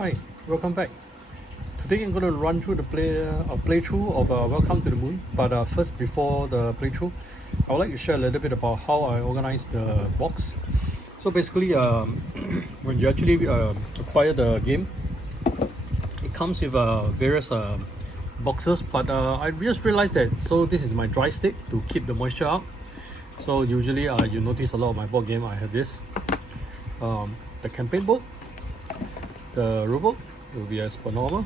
Hi, welcome back. Today I'm going to run through the playthrough of Welcome to the Moon. But first, before the playthrough, I would like to share a little bit about how I organize the box. So basically, when you actually acquire the game, it comes with various boxes. But I just realized that, so this is my dry stick to keep the moisture out. So usually you notice a lot of my board game, I have this. The campaign book, the rulebook will be as per normal,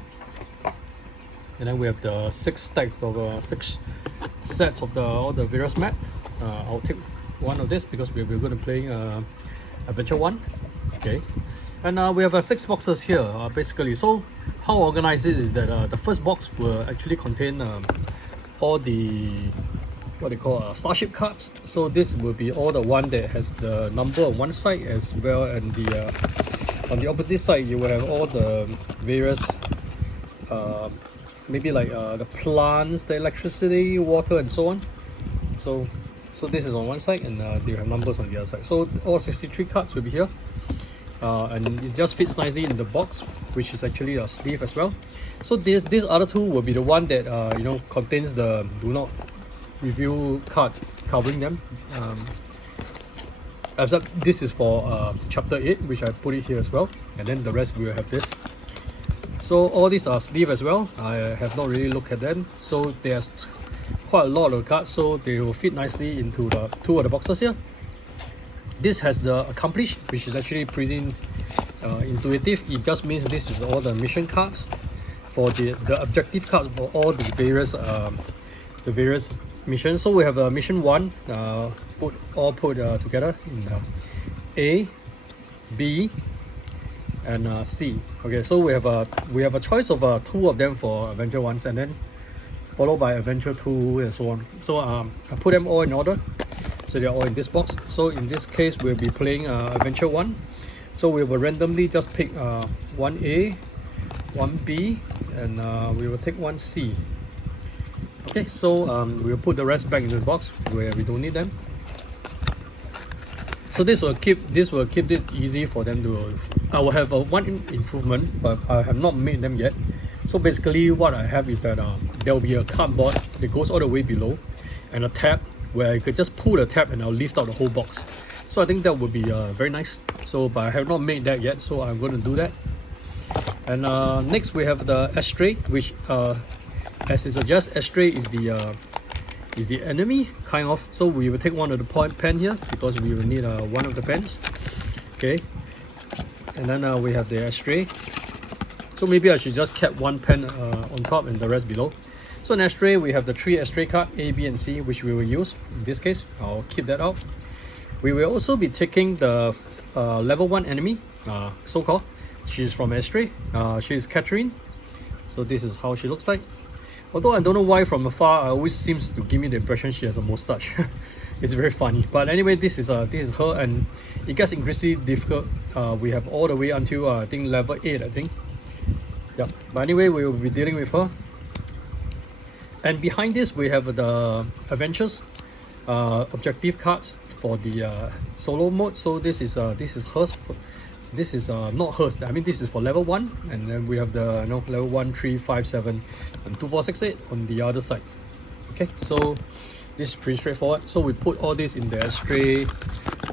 and then we have the 6 stacks of 6 sets of all the various map. I'll take one of this because we're going to play Adventure 1. Okay, and we have 6 boxes here basically. So how I organize it is that the first box will actually contain all the what they call starship cards. So this will be all the one that has the number on one side, as well, and the on the opposite side you will have all the various maybe like the plants, the electricity, water, and so on. So this is on one side, and they have numbers on the other side. So all 63 cards will be here, and it just fits nicely in the box, which is actually a sleeve as well. So these other two will be the one that contains the do not review card covering them. Except this is for chapter 8, which I put it here as well, and then the rest will have this. So all these are sleeve as well. I have not really looked at them, so there's quite a lot of cards, so they will fit nicely into the 2 of the boxes here. This has the accomplish, which is actually pretty intuitive. It just means this is all the mission cards for the objective cards for all the various missions. So we have mission 1 put together in A, B, and C. Okay, so we have a choice of 2 of them for Adventure 1, and then followed by Adventure 2 and so on. So I put them all in order, so they're all in this box. So in this case, we'll be playing Adventure 1. So we will randomly just pick 1A, 1B, and we will take 1C. Okay, so we'll put the rest back into the box where we don't need them. So this will keep it easy for them to. I will have one improvement, but I have not made them yet. So basically, what I have is that there will be a cardboard that goes all the way below, and a tab where I could just pull the tab and I'll lift out the whole box. So I think that would be very nice. So, but I have not made that yet, so I'm going to do that. And next we have the ashtray, which as it suggests, ashtray is the enemy, kind of. So we will take one of the pen here because we will need one of the pens. Okay, and then we have the ashtray. So maybe I should just keep one pen on top and the rest below. So in ashtray we have the 3 ashtray card, A, B, and C, which we will use. In this case, I'll keep that out. We will also be taking the level 1 enemy, so-called. She's from ashtray. She's Catherine. So this is how she looks like. Although I don't know why from afar, it always seems to give me the impression she has a mustache. It's very funny. But anyway, this is her, and it gets increasingly difficult. We have all the way until I think level 8, I think. Yeah. But anyway, we will be dealing with her. And behind this, we have the adventures objective cards for the solo mode. So this is hers. This is not hers. I mean, this is for level 1, and then we have the level 1, 3, 5, 7, and 2, 4, 6, 8 on the other side. Okay, so this is pretty straightforward. So we put all this in the ashtray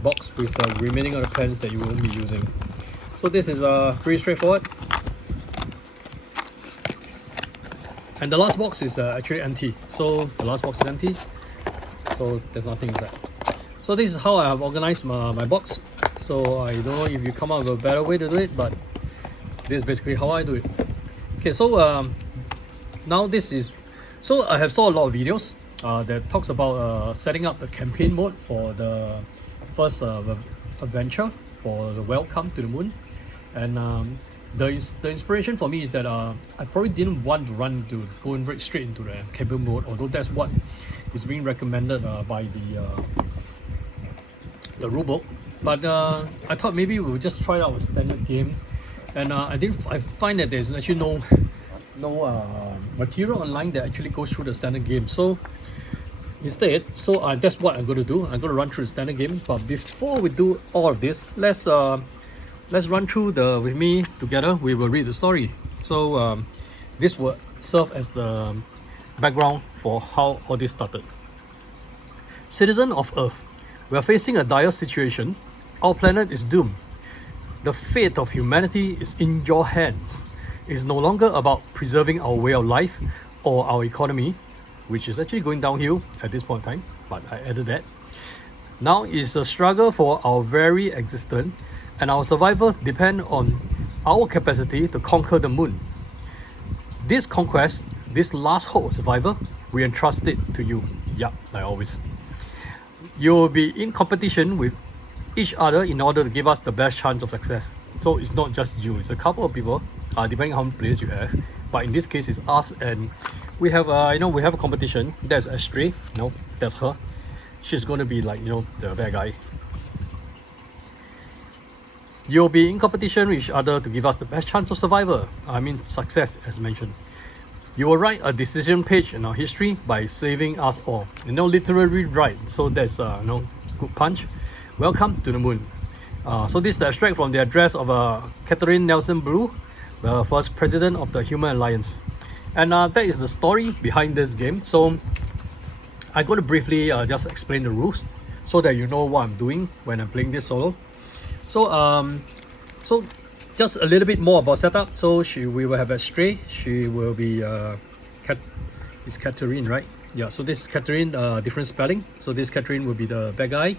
box with the remaining of the pens that you won't be using. So this is pretty straightforward. And the last box is actually empty. So the last box is empty. So there's nothing inside. So this is how I have organized my box. So I don't know if you come up with a better way to do it, but this is basically how I do it. Okay, so now this is, so I have saw a lot of videos that talks about setting up the campaign mode for the first adventure for the Welcome to the Moon. And the inspiration for me is that I probably didn't want to go in straight into the campaign mode, although that's what is being recommended by the rulebook. But I thought maybe we would just try out a standard game, and I find that there's actually no material online that actually goes through the standard game. So instead, that's what I'm going to do. I'm going to run through the standard game. But before we do all of this, let's let's run through with me together. We will read the story. So this will serve as the background for how all this started. Citizen of Earth, we are facing a dire situation. Our planet is doomed. The fate of humanity is in your hands. It's no longer about preserving our way of life or our economy, which is actually going downhill at this point in time, but I added that. Now it's a struggle for our very existence, and our survival depend on our capacity to conquer the moon. This conquest, this last hope of survival, we entrust it to you. Yeah, like always. You will be in competition with each other in order to give us the best chance of success. So it's not just you, it's a couple of people, depending on how many players you have. But in this case, it's us, and we have we have a competition. There's Astray, that's her. She's going to be like, the bad guy. You'll be in competition with each other to give us the best chance of survival. I mean, success, as mentioned. You will write a decision page in our history by saving us all. Literally right. So that's good punch. Welcome to the moon. So this is the extract from the address of Catherine Nelson Blue, the first president of the Human Alliance. And that is the story behind this game. So I'm going to briefly just explain the rules so that you know what I'm doing when I'm playing this solo. So just a little bit more about setup. So we will have Astray. She will be it's Catherine, right? Yeah, so this is Catherine, different spelling. So this Catherine will be the bad guy.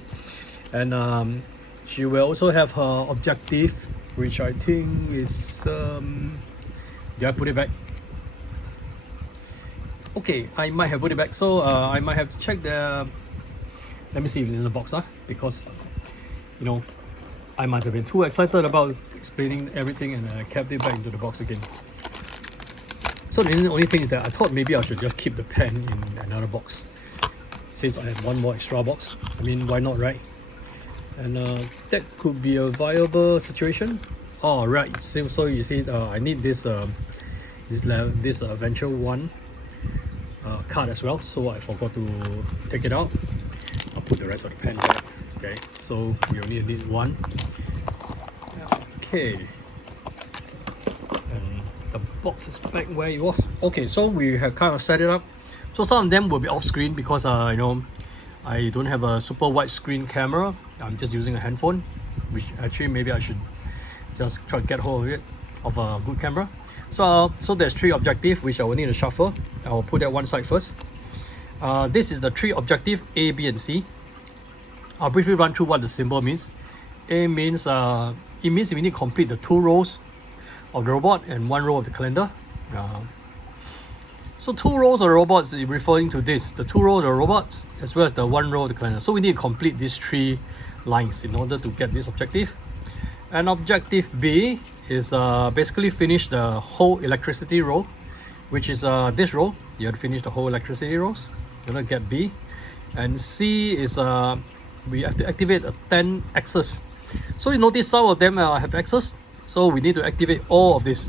And she will also have her objective, which I think is did I put it back? Okay, I might have put it back. So I might have to check the. Let me see if it's in the box, because I must have been too excited about explaining everything, and I kept it back into the box again. So the only thing is that I thought maybe I should just keep the pen in another box, since I have one more extra box. I mean, why not, right? And that could be a viable situation. Oh, right. So you see, I need this Venture 1 card as well. So I forgot to take it out. I'll put the rest of the pen back. Okay. So we only need one. Okay. And the box is back where it was. Okay. So we have kind of set it up. So some of them will be off screen because I don't have a super wide screen camera. I'm just using a handphone, which actually maybe I should just try to get hold of a good camera. So there's 3 objectives which I will need to shuffle. I'll put that one side first. This is the 3 objectives A, B, and C. I'll briefly run through what the symbol means. A means it means we need to complete the 2 rows of the robot and 1 row of the calendar. So 2 rows of robots is referring to this, the 2 rows of the robots as well as the 1 row of the calendar. So we need to complete these 3 lines in order to get this objective. And objective B is basically finish the whole electricity row, which is this row. You have to finish the whole electricity rows. You're gonna get B. And C is we have to activate a 10 axes. So you notice some of them have axes. So we need to activate all of this.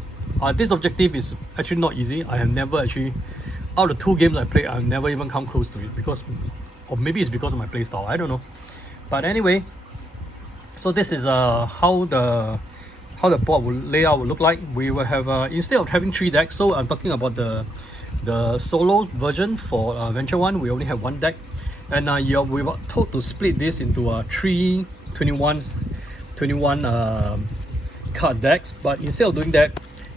This objective is actually not easy. I have never actually, out of 2 games I played, I've never even come close to it or maybe it's because of my playstyle, I don't know. But anyway, so this is how the board layout will look like. We will have instead of having 3 decks, so I'm talking about the solo version for Venture 1, we only have 1 deck. And we were told to split this into 3 21 card decks, but instead of doing that,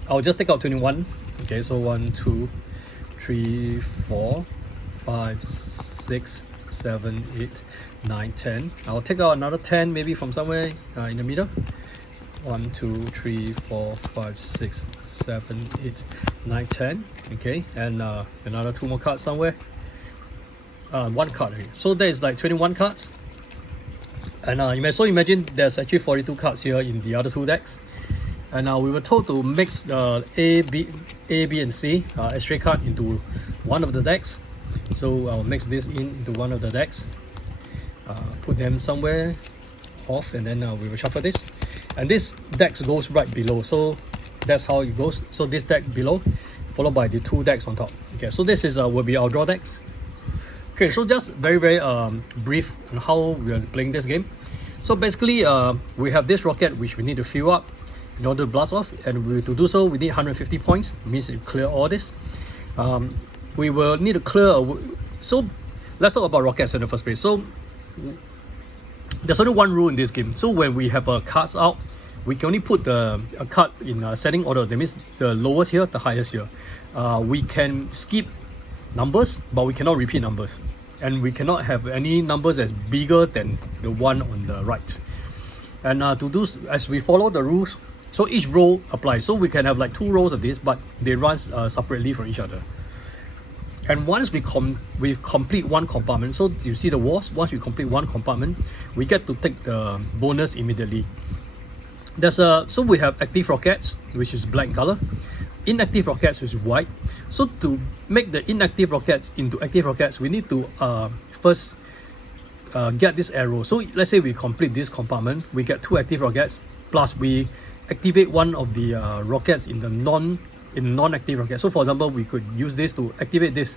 I'll just take out 21. Okay, so 1, 2, 3, 4, 5, 6, 7, 8, 9, 10. I'll take out another 10 maybe from somewhere in the middle. 1, 2, 3, 4, 5, 6, 7, 8, 9, 10. Okay, and another 2 more cards somewhere. 1 card. So there is like 21 cards. And you may imagine there's actually 42 cards here in the other 2 decks. And we were told to mix the A, B, and C Astray card into one of the decks. So I'll mix this into one of the decks. Put them somewhere off, and then we will shuffle this. And this deck goes right below. So that's how it goes. So this deck below, followed by the 2 decks on top. Okay, so this is will be our draw decks. Okay, so just very brief on how we are playing this game. So basically, we have this rocket which we need to fill up in order to blast off, and to do so, we need 150 points. It means to clear all this. We will need to clear. So let's talk about rockets in the first place. So there's only one rule in this game. So when we have cards out, we can only put a card in ascending order. That means the lowest here, the highest here. We can skip numbers, but we cannot repeat numbers. And we cannot have any numbers that's bigger than the one on the right. And to do, as we follow the rules, so each row applies. So we can have like 2 rows of this, but they run separately from each other. And once we complete one compartment, so you see the walls, once we complete one compartment, we get to take the bonus immediately. So we have active rockets, which is black in color, inactive rockets, which is white. So to make the inactive rockets into active rockets, we need to first get this arrow. So let's say we complete this compartment, we get 2 active rockets, plus we activate one of the rockets in the non-active rocket. So for example, we could use this to activate this,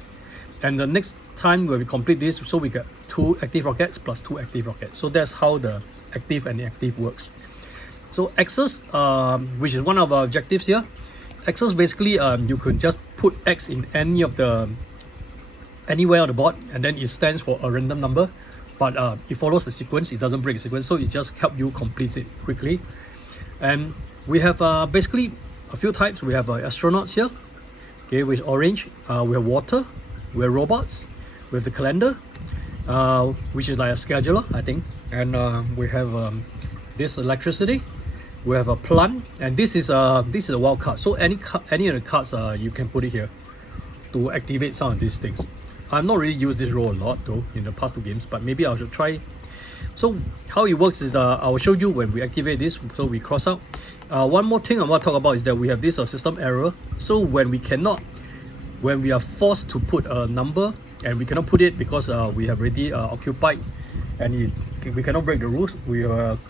and the next time when we complete this, so we get 2 active rockets plus 2 active rockets. So that's how the active and the active works. So X's, which is one of our objectives here. X's basically, you could just put X in anywhere on the board, and then it stands for a random number, but it follows the sequence. It doesn't break the sequence, so it just helps you complete it quickly. And we have basically a few types. We have astronauts here, okay, with orange. We have water, we have robots, we have the calendar, which is like a scheduler, I think, and we have this electricity. We have a plant, and this is a wild card. So any of the cards you can put it here to activate some of these things. I've not really used this row a lot though in the past 2 games, but maybe I should try. So how it works is I will show you when we activate this. So we cross out. One more thing I want to talk about is that we have this system error. So when we are forced to put a number and we cannot put it because we have already occupied, and we cannot break the rules, we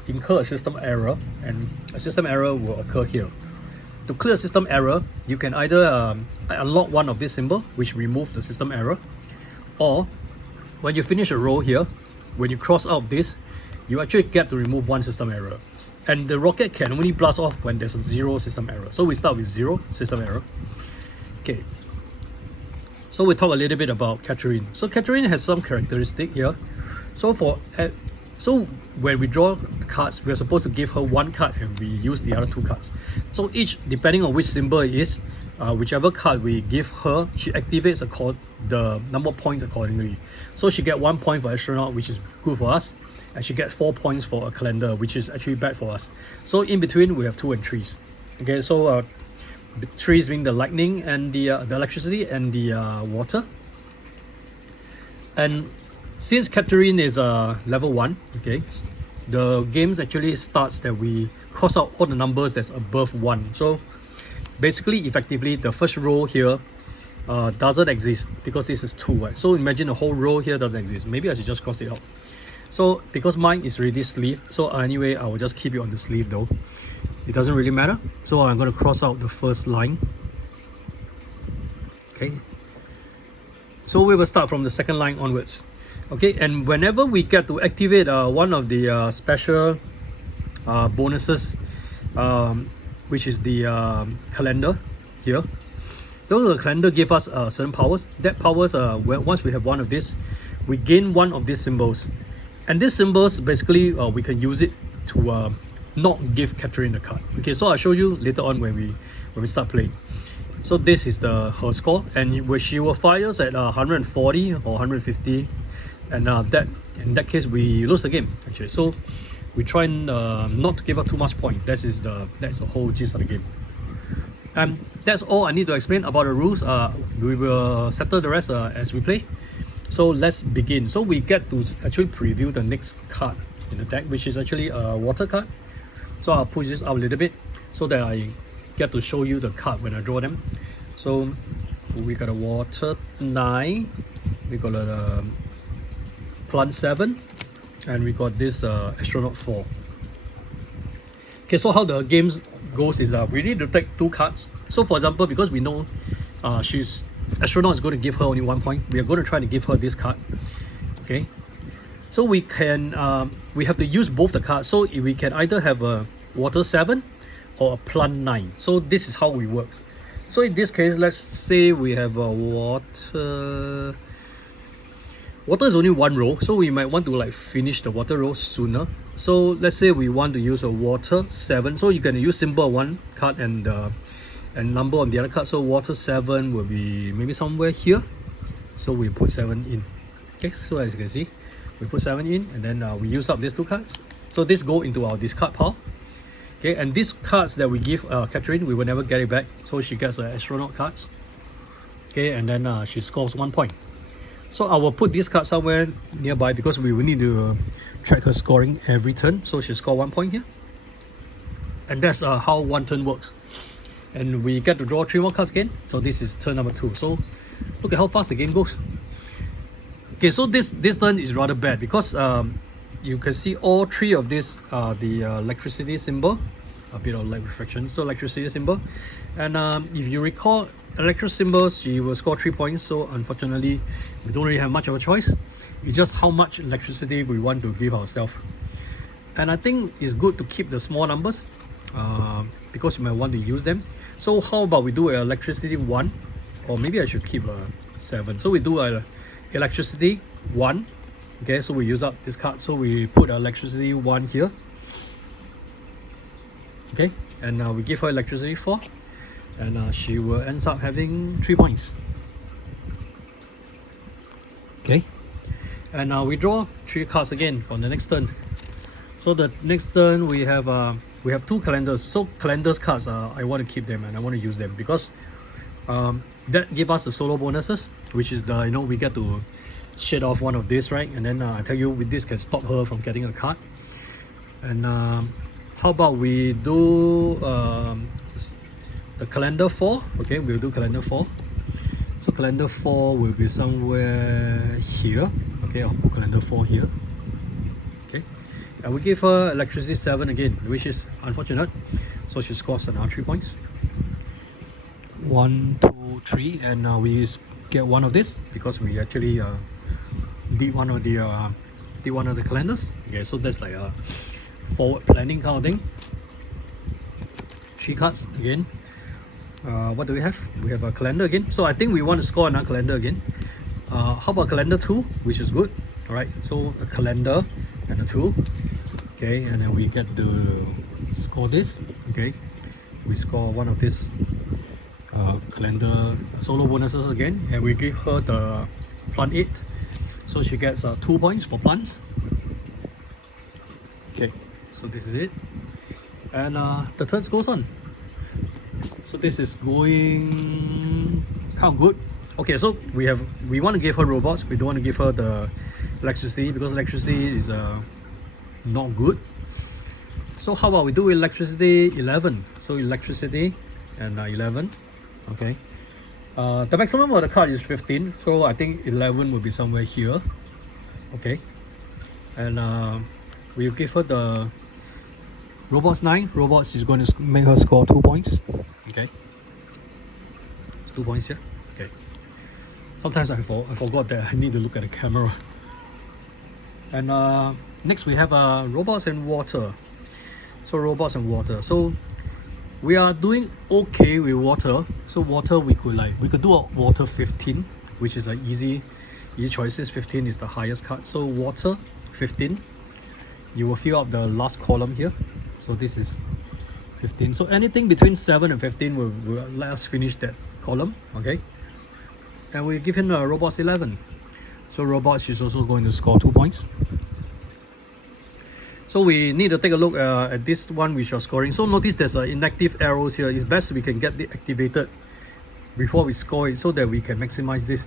incur a system error, and a system error will occur here. To clear a system error, you can either unlock one of this symbol, which remove the system error, or when you finish a row here, when you cross out this, you actually get to remove one system error. And the rocket can only blast off when there's a 0 system error. So we start with 0 system error. Okay. So we talk a little bit about Catherine. So Catherine has some characteristic here. So when we draw cards, we're supposed to give her 1 card and we use the other 2 cards. So each, depending on which symbol it is, whichever card we give her, she activates the number of points accordingly. So she get 1 point for astronaut, which is good for us, and she gets 4 points for a calendar, which is actually bad for us. So in between we have 2 and 3s. Okay, so the 3s being the lightning and the electricity and the water. And since Catherine is level 1, okay, the game actually starts that we cross out all the numbers that's above 1. So basically, effectively, the first row here doesn't exist because this is 2, right? So imagine the whole row here doesn't exist. Maybe I should just cross it out. So because mine is already sleeve, so anyway, I will just keep it on the sleeve though. It doesn't really matter. So I'm going to cross out the first line. Okay. So we will start from the second line onwards. Okay, and whenever we get to activate one of the special bonuses, which is the calendar here, those the calendar give us certain powers. That powers, once we have one of this, we gain one of these symbols, and these symbols basically we can use it to not give Catherine the card. Okay, so I'll show you later on when we start playing. So this is her score, and where she will fires at 140 or 150. And that in that case we lose the game actually. So we try not to give her too much point. That's the whole gist of the game. And that's all I need to explain about the rules. We will settle the rest as we play. So let's begin. So we get to actually preview the next card in the deck, which is actually a water card. So I'll push this out a little bit so that I get to show you the card when I draw them. So we got a water 9, we got a plant 7, and we got this astronaut 4. Okay, so how the game goes is we need to take 2 cards. So for example, because we know astronaut is going to give her only 1 point, we are going to try to give her this card. Okay, So we can we have to use both the cards. So we can either have a water 7 or a plant 9. So this is how we work. So in this case, let's say we have a water. Water is only one row, so we might want to like finish the water row sooner. So let's say we want to use a water 7. So you can use symbol one card and number on the other card. So water 7 will be maybe somewhere here. So we put 7 in. Okay, so as you can see, we put 7 in, and then we use up these 2 cards. So this go into our discard pile. Okay, and these cards that we give Catherine, we will never get it back. So she gets astronaut cards. Okay, and then she scores 1 point. So I will put this card somewhere nearby because we will need to track her scoring every turn. So she scored 1 point here. And that's how one turn works. And we get to draw 3 more cards again. So this is turn number 2. So look at how fast the game goes. Okay, so this turn is rather bad because you can see all 3 of these are the electricity symbol, a bit of light refraction, so electricity symbol. And if you recall, electric symbols, she will score 3 points. So unfortunately, we don't really have much of a choice. It's just how much electricity we want to give ourselves. And I think it's good to keep the small numbers because you might want to use them. So how about we do electricity 1, or maybe I should keep 7. So we do electricity 1. Okay, so we use up this card. So we put electricity 1 here. Okay, and we give her electricity 4. And she will end up having 3 points. Okay, and we draw 3 cards again on the next turn. So the next turn we have 2 calendars. So calendars cards, I want to keep them and I want to use them because that give us the solo bonuses, which is the we get to shed off one of this, right? And then I tell you, with this can stop her from getting a card. And how about we do the calendar 4? Okay, we'll do calendar 4. So calendar 4 will be somewhere here. Okay, I'll put calendar 4 here. Okay, and we give her electricity 7 again, which is unfortunate. So she scores another 3 points. 1, 2, 3, and we get one of this because we actually did one of the calendars. Okay, so that's like a forward planning kind of thing. 3 cards again. What do we have? We have a calendar again. So I think we want to score another calendar again. How about calendar 2, which is good. All right, so a calendar and a 2. Okay, and then we get to score this. Okay, we score one of this calendar solo bonuses again, and we give her the plant 8. So she gets 2 points for plants. Okay, so this is it. And the turn goes on. So this is going kind of good. Okay, so we want to give her robots. We don't want to give her the electricity because electricity is not good. So how about we do electricity 11? So electricity and 11. Okay. The maximum of the card is 15. So I think 11 will be somewhere here. Okay. And we'll give her the robots 9. Robots is going to make her score 2 points. Okay. It's 2 points here. Okay. Sometimes I forgot that I need to look at the camera. And next we have robots and water. So robots and water. So we are doing okay with water. So water we could do a water 15, which is an easy choices. 15 is the highest card. So water 15. You will fill up the last column here. So this is 15. So anything between 7 and 15 will let us finish that column. Okay. And we give him a robots 11. So robots is also going to score 2 points. So we need to take a look at this one which are scoring. So notice there's inactive arrows here. It's best we can get it activated before we score it so that we can maximize this.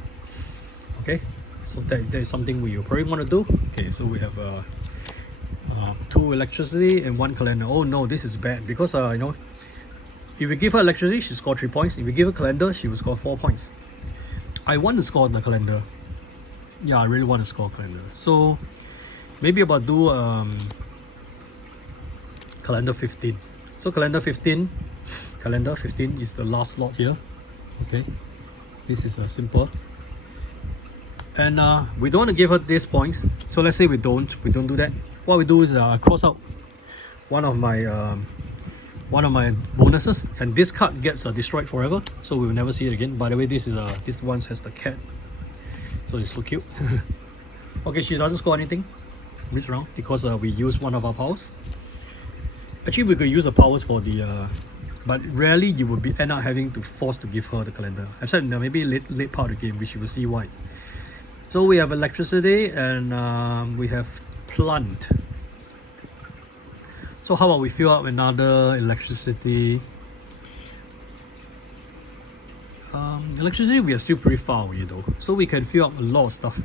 Okay, so that is something we probably want to do. Okay, so we have 2 electricity and 1 calendar. Oh no, this is bad because if we give her electricity, she score 3 points. If we give her calendar, she will score 4 points. I want to score the calendar. Yeah, I really want to score calendar. So maybe about do calendar 15. So calendar 15 is the last slot here. Okay, this is a simple. And we don't want to give her these points. So let's say we don't do that. What we do is cross out one of my bonuses, and this card gets destroyed forever, so we will never see it again. By the way, this one has the cat, so it's so cute. Okay, she doesn't score anything this round because we use one of our powers. Actually, we could use the powers for the but rarely you would end up having to force to give her the calendar, except maybe late part of the game, which you will see why. So we have electricity, and we have plant. So how about we fill up another electricity? Electricity, we are still pretty far away though, so we can fill up a lot of stuff.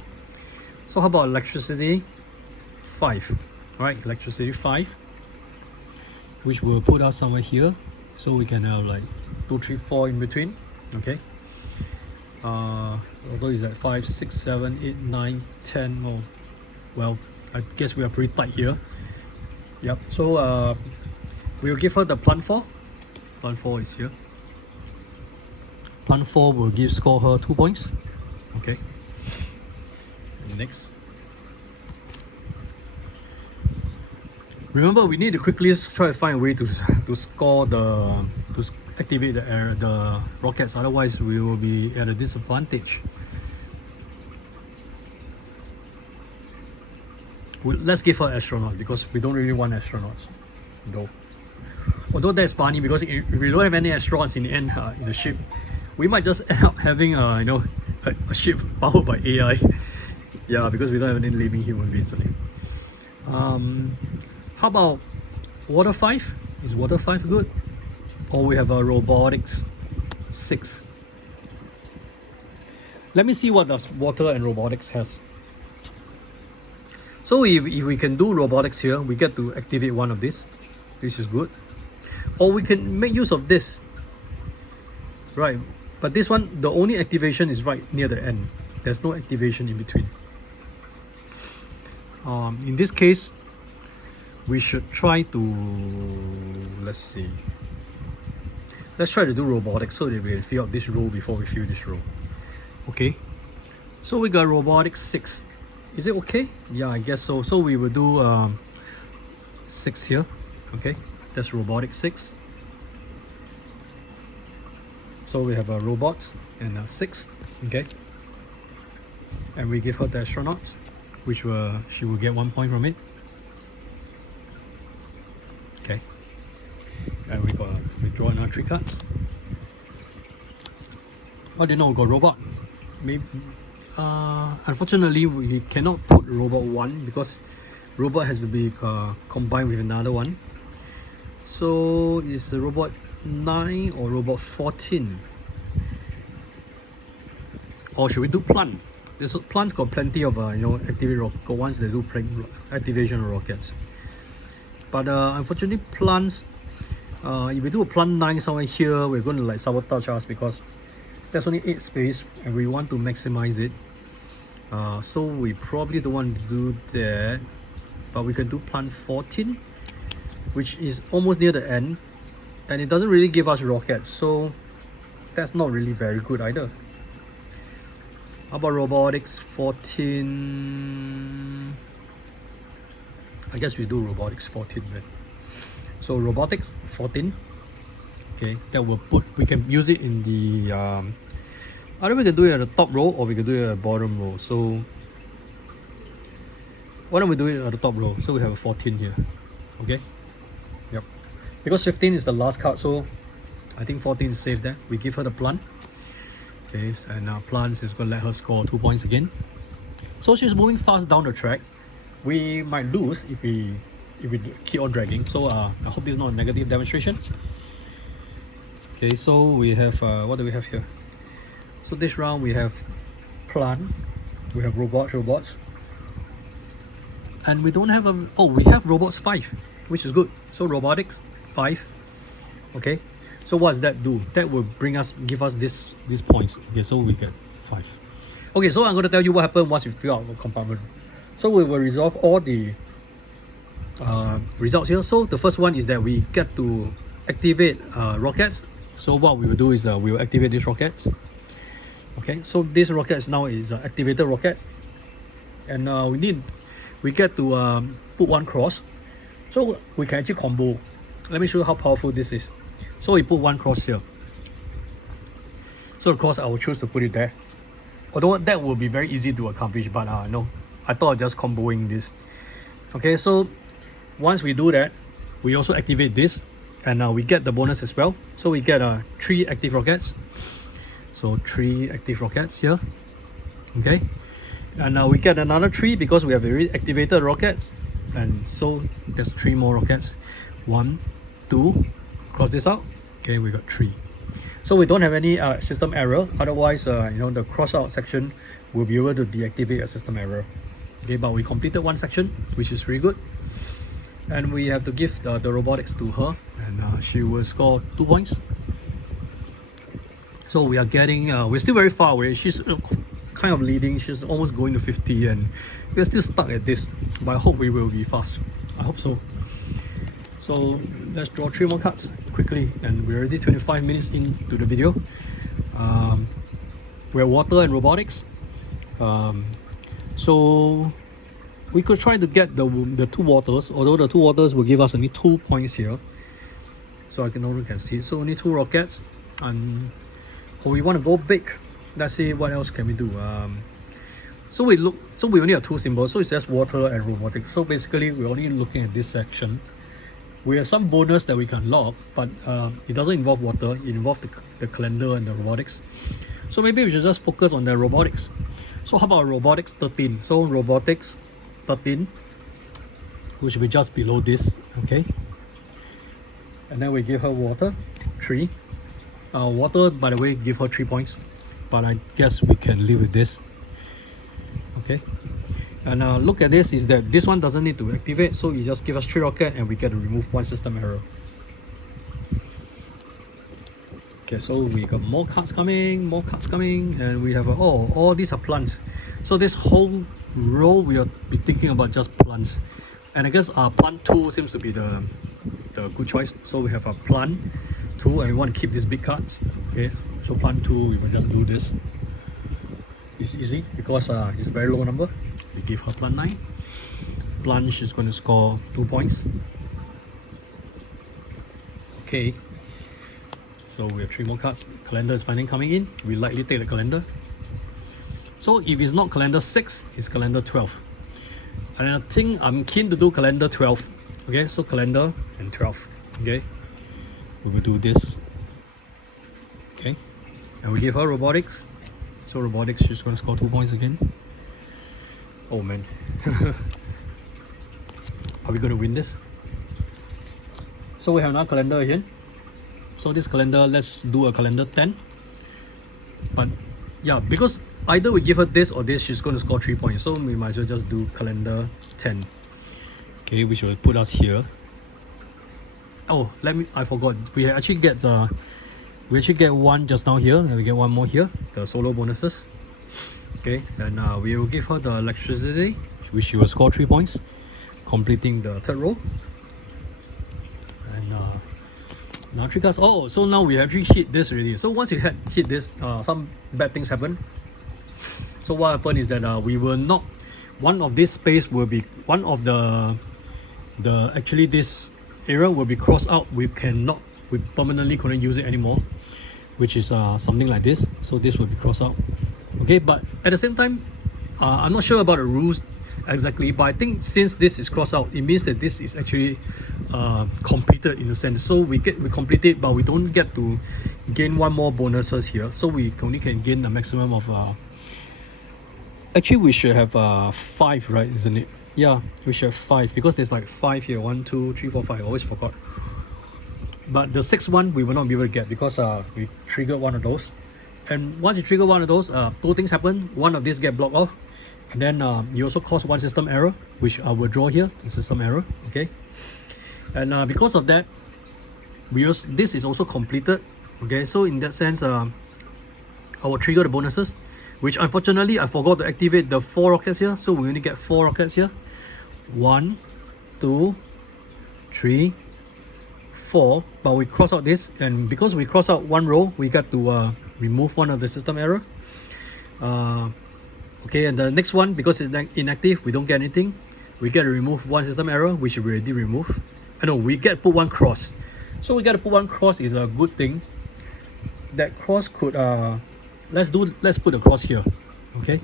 So how about electricity 5? Alright, electricity 5, which will put us somewhere here, so we can have like 2, 3, 4 in between. Okay. Although is that 5, 6, 7, 8, 9, 10. Oh, well, I guess we are pretty tight here. Yep. So we'll give her the plant 4. Plant 4 is here. Plant 4 will score her 2 points. Okay. Next. Remember, we need to quickly try to find a way to score to activate the rockets. Otherwise, we will be at a disadvantage. Let's give her astronaut because we don't really want astronauts, though. Although that's funny because if we don't have any astronauts in the end in the ship, we might just end up having a ship powered by AI. Yeah, because we don't have any living human beings on it. How about water 5? Is water 5 good? Or we have a robotics 6. Let me see what does water and robotics has. So if we can do robotics here, we get to activate one of these. This is good. Or we can make use of this. Right, but this one, the only activation is right near the end. There's no activation in between. In this case, we should try to, let's try to do robotics so that we can fill out this row before we fill this row. Okay, so we got robotics 6. Is it okay? Yeah, I guess so. So we will do 6 here. Okay, that's robotics 6. So we have a robots and 6. Okay, and we give her the astronauts, which she will get 1 point from it. Okay, and we draw another 3 cards. What do you know? We got robot. Maybe unfortunately we cannot put robot 1 because robot has to be combined with another one. So is the robot 9 or robot 14? Or should we do plant? Plants got plenty of activate rocket ones that do activation of rockets. But unfortunately plants, if we do a plant 9 somewhere here, we're going to like sabotage us because there's only 8 space and we want to maximize it. So we probably don't want to do that, but we can do plant 14, which is almost near the end, and it doesn't really give us rockets, so that's not really very good either. How about robotics 14? I guess we do robotics 14 then. So robotics 14. Okay, that will we can use it in the either we can do it at the top row or we can do it at the bottom row. So why don't we do it at the top row? So we have a 14 here. Okay. Yep. Because 15 is the last card, so I think 14 is safe there. We give her the plant. Okay, and now plants is going to let her score 2 points again. So she's moving fast down the track. We might lose if we keep on dragging. So I hope this is not a negative demonstration. Okay, so we have what do we have here? So this round we have plant, we have robots, and we don't have we have robots 5, which is good. So robotics 5. Okay, so what does that do? That will give us these points. Okay, so we get 5. Okay, so I'm going to tell you what happened once we fill out the compartment. So we will resolve all the results here. So the first one is that we get to activate rockets. So what we will do is we will activate these rockets. Okay, so this rocket now is activated rockets, and we get to put one cross, so we can actually combo. Let me show you how powerful this is. So we put one cross here. So of course I will choose to put it there. Although that will be very easy to accomplish, but no, I thought of just comboing this. Okay, so once we do that, we also activate this, and we get the bonus as well. So we get 3 active rockets. So 3 active rockets here. Okay, and we get another 3 because we have already activated rockets, and so there's 3 more rockets. 1, 2, cross this out. Okay, we got 3. So we don't have any system error. Otherwise, the cross out section will be able to deactivate a system error. Okay, but we completed one section, which is really good. And we have to give the robotics to her, and she will score 2 points. So we are getting, we're still very far away. She's kind of leading. She's almost going to 50, and we're still stuck at this. But I hope we will be fast. I hope so. So let's draw 3 more cards quickly, and we're already 25 minutes into the video. We're water and robotics. So we could try to get the 2 waters, although the 2 waters will give us only 2 points here. So I can see it. So only 2 rockets, and we want to go big. Let's see what else can we do. So we only have 2 symbols, so it's just water and robotics. So basically we're only looking at this section. We have some bonus that we can lock, but it doesn't involve water. It involves the calendar and the robotics. So maybe we should just focus on the robotics. So how about robotics 13? So robotics 13, which will be just below this. Okay, and then we give her water 3. Water, by the way, give her 3 points, but I guess we can live with this. Okay, and look at this, is that this one doesn't need to activate, so you just give us 3 rocket and we get to remove 1 system error. Okay, so we got more cards coming, and we have all these are plants. So this whole row we are be thinking about just plants, and I guess plant 2 seems to be the good choice. So we have a plant 2, and we want to keep these big cards. Okay, so plant 2, we will just do this. It's easy because it's a very low number. We give her plant 9. Plant, she's going to score 2 points. Okay, so we have 3 more cards. Calendar is finally coming in. We likely take the calendar. So if it's not calendar 6, it's calendar 12. And I think I'm keen to do calendar 12. Okay, so calendar and 12. Okay, we will do this. Okay, and we give her robotics. So robotics, she's going to score 2 points again. Oh man. Are we going to win this? So we have another calendar again. So this calendar, let's do a calendar 10. But yeah, because either we give her this or this, she's going to score 3 points. So we might as well just do calendar 10. Okay, which will put us here. Oh, I forgot. We actually get 1 just now here, and we get 1 more here, the solo bonuses. Okay, and we will give her the electricity, which she will score 3 points, completing the 3rd row. And now 3 cards. Oh, so now we actually hit this already. So once you hit this, some bad things happen. So what happened is that we will not, one of this space will be, one of actually this area will be crossed out. We permanently couldn't use it anymore, which is something like this. So this will be crossed out. Okay, but at the same time, I'm not sure about the rules exactly, but I think since this is crossed out, it means that this is actually completed in a sense. So we complete it, but we don't get to gain 1 more bonuses here. So we only can gain the maximum of actually we should have 5, right? Isn't it? Yeah, we should have 5 because there's like 5 here. 1, 2, 3, 4, 5. I always forgot. But the 6th one we will not be able to get because we triggered 1 of those. And once you trigger 1 of those, 2 things happen. 1 of these get blocked off, and then you also cause 1 system error, which I will draw here, the system error. Okay, and because of that, this is also completed. Okay, so in that sense, I will trigger the bonuses, which unfortunately I forgot to activate the 4 rockets here, so we only get 4 rockets here. 1, 2, 3, 4, but we cross out this, and because we cross out 1 row, we got to remove 1 of the system error. Okay, and the next one, because it's inactive, we don't get anything. We get to remove one system error, which we already removed. I know we get to put one cross. So we get to put one cross is a good thing. That cross could let's put a cross here. Okay.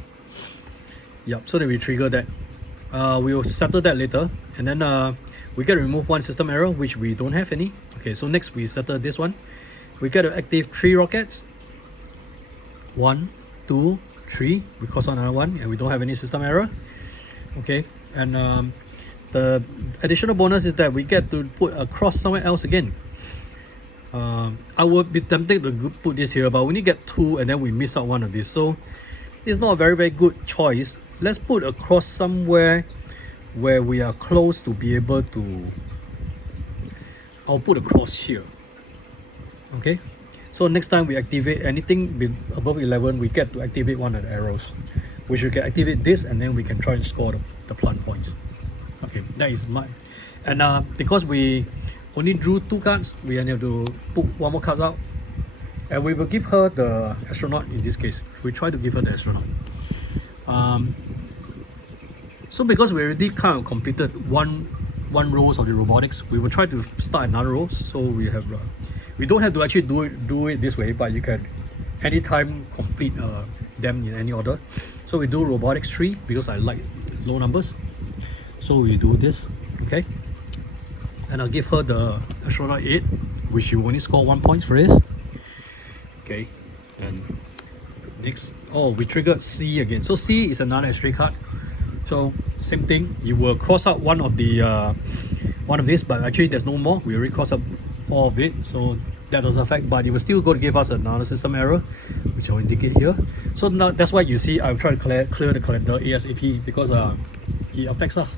Yep, so that we trigger that. We will settle that later, and then we get to remove one system error, which we don't have any. Okay, so next we settle this one. We get to active 3 rockets. 1, 2, 3. We cross out another one, and we don't have any system error. Okay, and the additional bonus is that we get to put a cross somewhere else again. I would be tempted to put this here, but we only get 2, and then we miss out one of these. So it's not a very good choice. Let's put a cross somewhere where we are close to be able to. I'll put a cross here. Okay, so next time we activate anything above 11, we get to activate one of the arrows, which we can activate this, and then we can try and score the plant points. Okay, that is my. And because we only drew 2 cards, we have to put one more card out, and we will give her the astronaut. In this case, we try to give her the astronaut. So because we already kind of completed one rows of the robotics, we will try to start another row. So we have we don't have to actually do it this way, but you can anytime complete them in any order. So we do robotics 3 because I like low numbers. So we do this, okay, and I'll give her the astronaut 8, which she will only score 1 point for this. Okay, and next, we triggered C again. So C is another X-ray card. So same thing, you will cross out one of this, but actually there's no more. We already crossed out all of it, so that doesn't affect, but it will still go to give us another system error, which I'll indicate here. So now that's why you see I'll try to clear the calendar ASAP, because it affects us.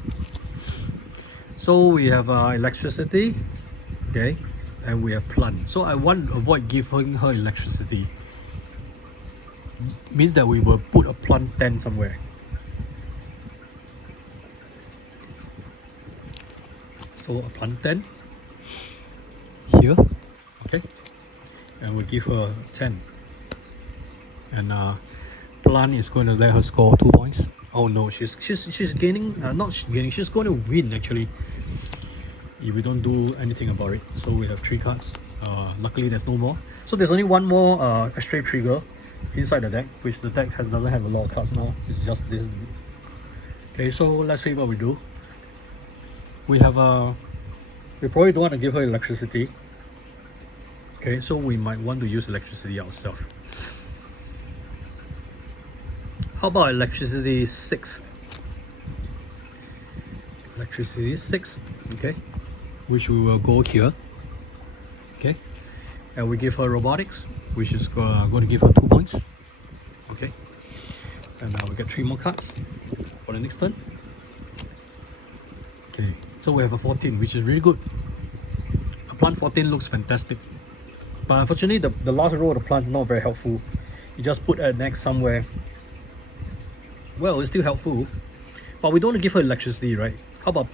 So we have electricity, okay, and we have plant. So I want to avoid giving her electricity. Means that we will put a plant 10 somewhere. So a plant 10 here, okay, and we'll give her 10. And plant is going to let her score 2 points. Oh no, she's gaining, not gaining, she's going to win actually, if we don't do anything about it. So we have 3 cards. Luckily there's no more. So there's only one more X-ray trigger inside the deck, which the deck doesn't have a lot of cards now. It's just this. Okay, so let's see what we do. We have we probably don't want to give her electricity. Okay, so we might want to use electricity ourselves. How about electricity 6? Electricity 6, okay, which we will go here. Okay, and we give her robotics, which is going to give her 2 points. Okay, and now we get 3 more cards for the next turn. Okay, so we have a 14, which is really good. A plant 14 looks fantastic, but unfortunately the last row of the plant is not very helpful. You just put an X somewhere. Well, it's still helpful, but we don't want to give her electricity, right? How about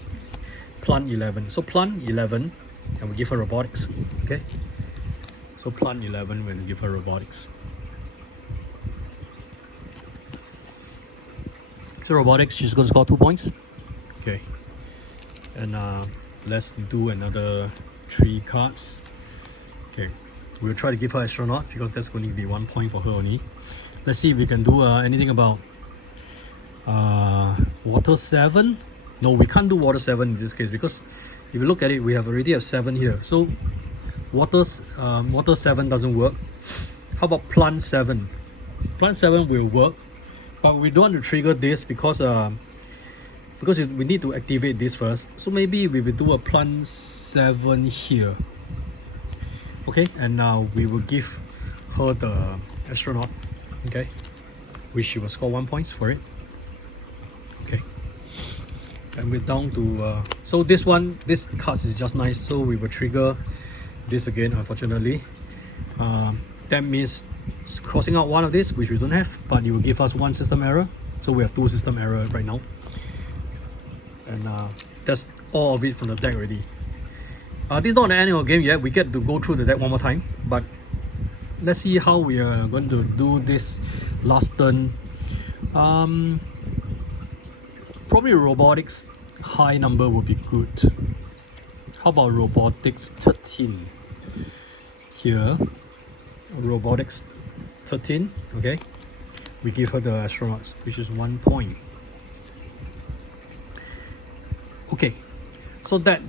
plant 11? So plant 11, and we give her robotics. Okay, so plant 11, we're going to give her robotics. So robotics, she's going to score 2 points. Okay, and let's do another 3 cards. Okay, we'll try to give her astronaut, because that's going to be 1 point for her only. Let's see if we can do anything about water 7. No, we can't do water 7 in this case, because if you look at it, we already have 7 here. So water 7 doesn't work. How about plant 7? Plant 7 will work, but we don't want to trigger this because we need to activate this first. So maybe we will do a plant 7 here. Okay, and now we will give her the astronaut, okay, which she will score 1 point for it. Okay, and we're down to so this card is just nice, so we will trigger this again, unfortunately. That means crossing out one of this, which we don't have, but it will give us 1 system error, so we have 2 system error right now. And that's all of it from the deck already. This is not an annual game yet, we get to go through the deck one more time, but let's see how we are going to do this last turn. Probably robotics high number would be good. How about robotics 13? Here, robotics 13, okay? We give her the astronauts, which is 1 point. Okay, so that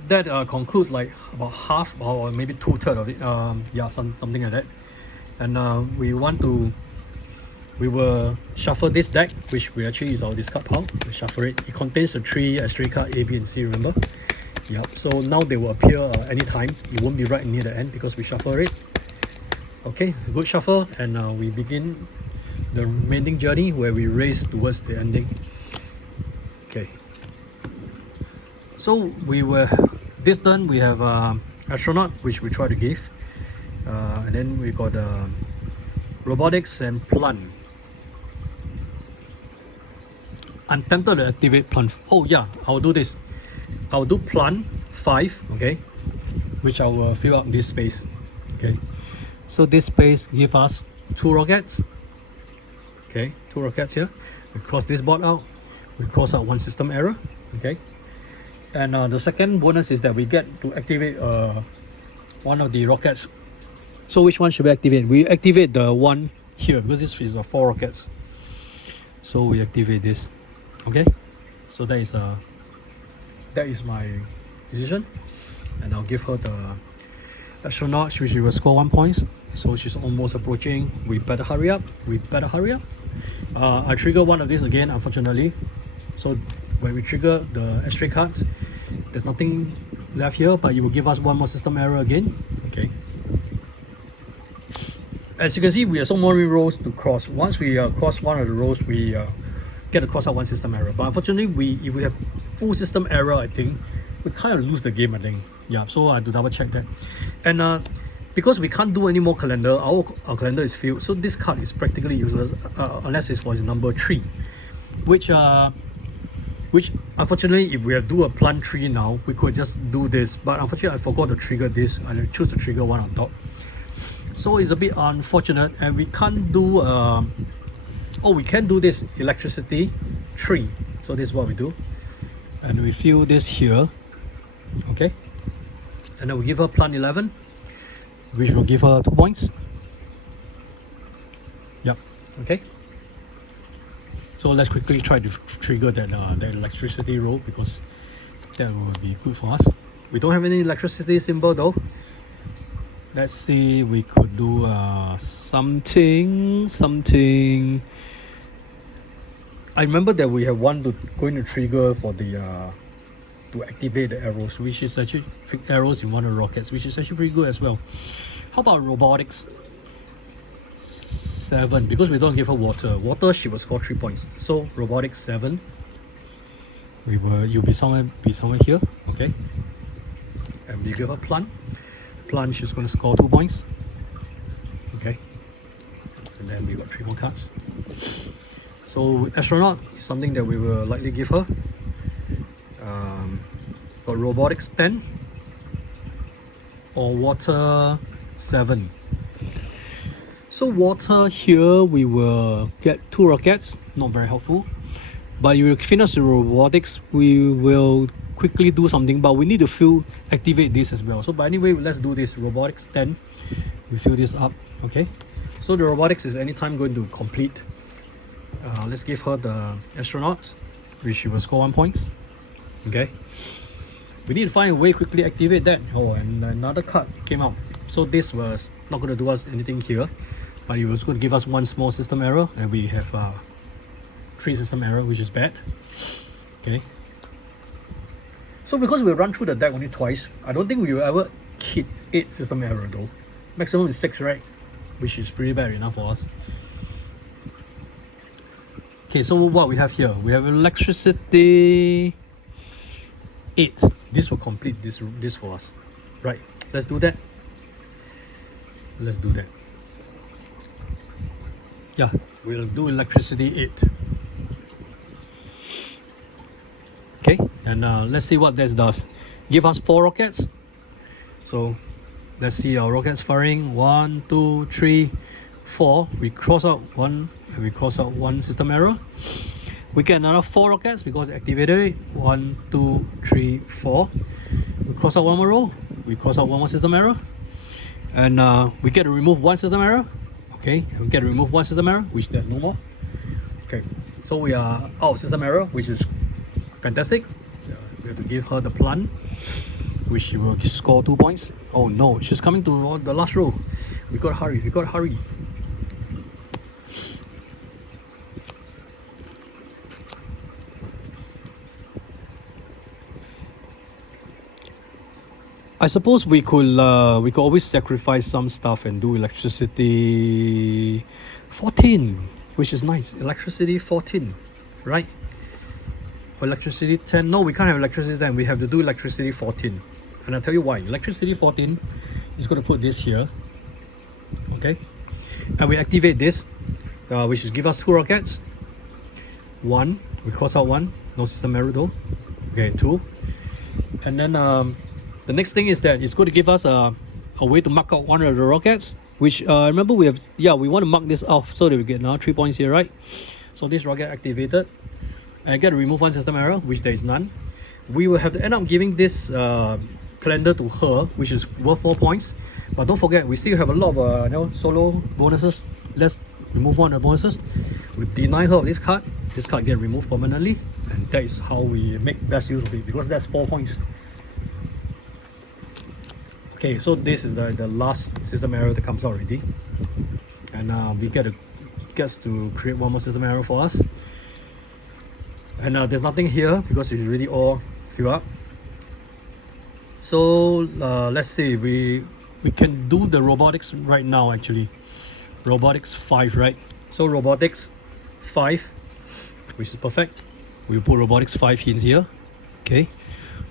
concludes like about half or maybe 2/3 of it. Yeah, something like that. And we will shuffle this deck, which we actually use our discard pile. We shuffle it. It contains the 3 asterisk card A, B, and C. Remember? Yeah. So now they will appear anytime. It won't be right near the end because we shuffle it. Okay, good shuffle, and we begin the remaining journey where we race towards the ending. Okay. So this turn we have astronaut, which we try to give, and then we got robotics and plant. I'm tempted to activate plant. Oh yeah, I'll do this. I'll do plant 5, okay, which I will fill up this space. Okay, so this space give us 2 rockets. Okay, 2 rockets here. We cross this board out. We cross out 1 system error. Okay, and the second bonus is that we get to activate one of the rockets. So which one should we activate? We activate the one here because this is 4 rockets. So we activate this. Okay, so that is my decision, and I'll give her the astronaut, which will score 1 point. So she's almost approaching. We better hurry up. I trigger one of these again, unfortunately. So when we trigger the asterisk card, there's nothing left here, but it will give us 1 more system error again. Okay. As you can see, we have so many rows to cross. Once we cross one of the rows, we get to cross out 1 system error. But unfortunately, if we have full system error, I think we kind of lose the game. I think. Yeah. So I have to double check that. And because we can't do any more calendar, our calendar is filled. So this card is practically useless unless it's for number 3, which unfortunately, if we do a plant 3 now, we could just do this. But unfortunately, I forgot to trigger this. I choose to trigger 1 on top. So it's a bit unfortunate, and we can't do we can do this electricity 3. So this is what we do, and we fill this here. Okay, and then we give her plant 11, which will give her 2 points. Yep. Okay, so let's quickly try to trigger that the electricity roll, because that will be good for us. We don't have any electricity symbol though. Let's see, we could do something. I remember that we have one going to trigger for the to activate the arrows, which is actually arrows in one of the rockets, which is actually pretty good as well. How about robotics 7? Because we don't give her water, she will score 3 points. So robotics 7, you'll be somewhere here. Okay, and we give her plant, she's going to score 2 points. Okay, and then we got 3 more cards. So astronaut is something that we will likely give her. Got robotics 10 or water 7. So water here we will get 2 rockets, not very helpful. But you will finish the robotics, we will quickly do something, but we need to activate this as well. So but anyway, let's do this. Robotics 10, we fill this up. Okay, so the robotics is anytime going to complete. Let's give her the astronaut, which she will score 1 point. Okay, we need to find a way quickly activate that. Oh, and another card came out. So this was not going to do us anything here, but it was going to give us 1 small system error, and we have 3 system error, which is bad. Okay, so because we run through the deck only twice, I don't think we will ever hit 8 system error though. Maximum is 6, right? Which is pretty bad enough for us. Okay, so what we have here, we have electricity 8. This will complete this for us, right? Let's do that. Yeah, we'll do electricity 8. Okay, and let's see what this does. Give us 4 rockets. So let's see our rockets firing. 1, 2, 3, 4. We cross out 1 and we cross out one system error. We get another 4 rockets because activated it. 1, 2, 3, 4. We cross out one more row. We cross out one more system error. And we get to remove one system error. Okay, and we get to remove one system error, which there's no more. Okay, so we are out of system error, which is fantastic. We have to give her the plant, which she will score 2 points. Oh no, she's coming to the last row. We gotta hurry, we gotta hurry. I suppose we could always sacrifice some stuff and do electricity 14, which is nice. Electricity 14, right? Or electricity 10. No, we can't have electricity 10. We have to do electricity 14. And I'll tell you why. Electricity 14 is going to put this here. Okay. And we activate this, which is give us 2 rockets. 1. We cross out 1. No system error though. Okay, 2. And then the next thing is that it's going to give us a way to mark out one of the rockets, which remember we want to mark this off so that we get now 3 points here, right? So this rocket activated, and I get to remove one system error, which there is none. We will have to end up giving this calendar to her, which is worth 4 points. But don't forget, we still have a lot of solo bonuses. Let's remove one of the bonuses. We deny her of this card. This card get removed permanently, and that is how we make best use of it, because that's 4 points. Okay, so this is the last system error that comes out already, and we gets to create one more system error for us. And there's nothing here because it's already all filled up. So let's see, we can do the robotics right now actually. Robotics 5, right? So robotics 5, which is perfect. We'll put robotics 5 in here. Okay,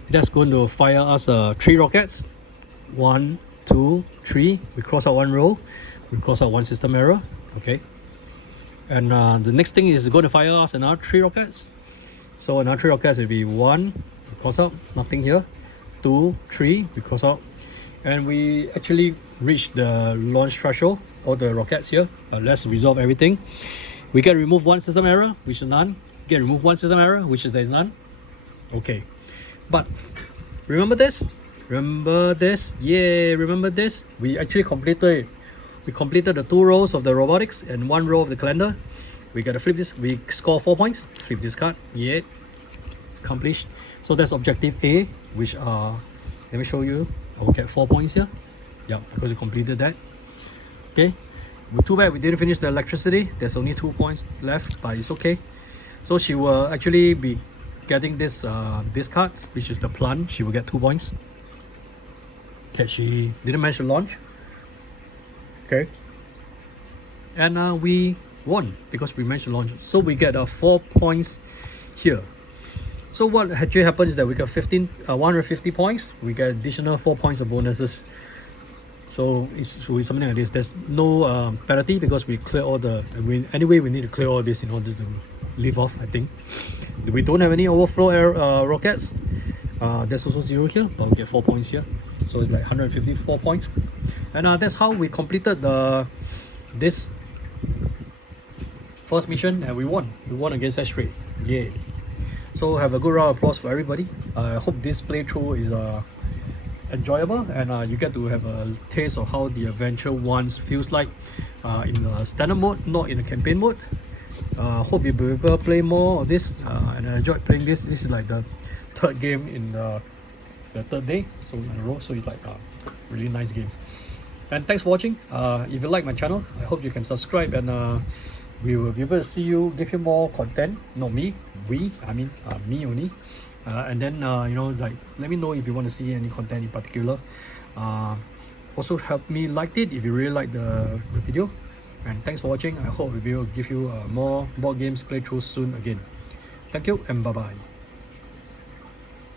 that's going to fire us 3 rockets. 1, 2, 3. We cross out one row. We cross out one system error. Okay. And the next thing is going to fire us another 3 rockets. So another 3 rockets will be 1. We cross out. Nothing here. 2, 3. We cross out. And we actually reach the launch threshold. All the rockets here. Let's resolve everything. We can remove one system error, which is none. Get remove one system error, which is there is none. Okay. But remember this? Remember this? Yeah, remember this? We actually completed it. We completed the 2 rows of the robotics and 1 row of the calendar. We gotta flip this. We score 4 points. Flip this card. Yeah, accomplished. So that's objective A, which let me show you. I will get 4 points here. Yeah, because we completed that. Okay. But too bad we didn't finish the electricity. There's only 2 points left, but it's okay. So she will actually be getting this card, which is the plant. She will get 2 points. Okay, she didn't manage to launch. Okay, and we won because we managed to launch. So we get 4 points here. So what actually happened is that we got 150 points. We get additional 4 points of bonuses. So it's something like this. There's no penalty because we clear all the. Anyway, we need to clear all this in order to leave off. I think we don't have any overflow rockets. There's also 0 here, but we get 4 points here. So it's like 154 points. And that's how we completed this first mission, and we won. We won against Ash-Raid. Yay. So have a good round of applause for everybody. I hope this playthrough is enjoyable, and you get to have a taste of how the Adventure 1 feels like in the standard mode, not in the campaign mode. Hope you'll be able to play more of this, and I enjoyed playing this. This is like the 3rd game in the 3rd day, so in a row. So it's like a really nice game. And thanks for watching. If you like my channel, I hope you can subscribe, and we will be able to see you, give you more content. Not me, me only. And then like, let me know if you want to see any content in particular. Also help me like it if you really like the video. And thanks for watching. I hope we will give you more board games playthroughs soon again. Thank you and bye bye.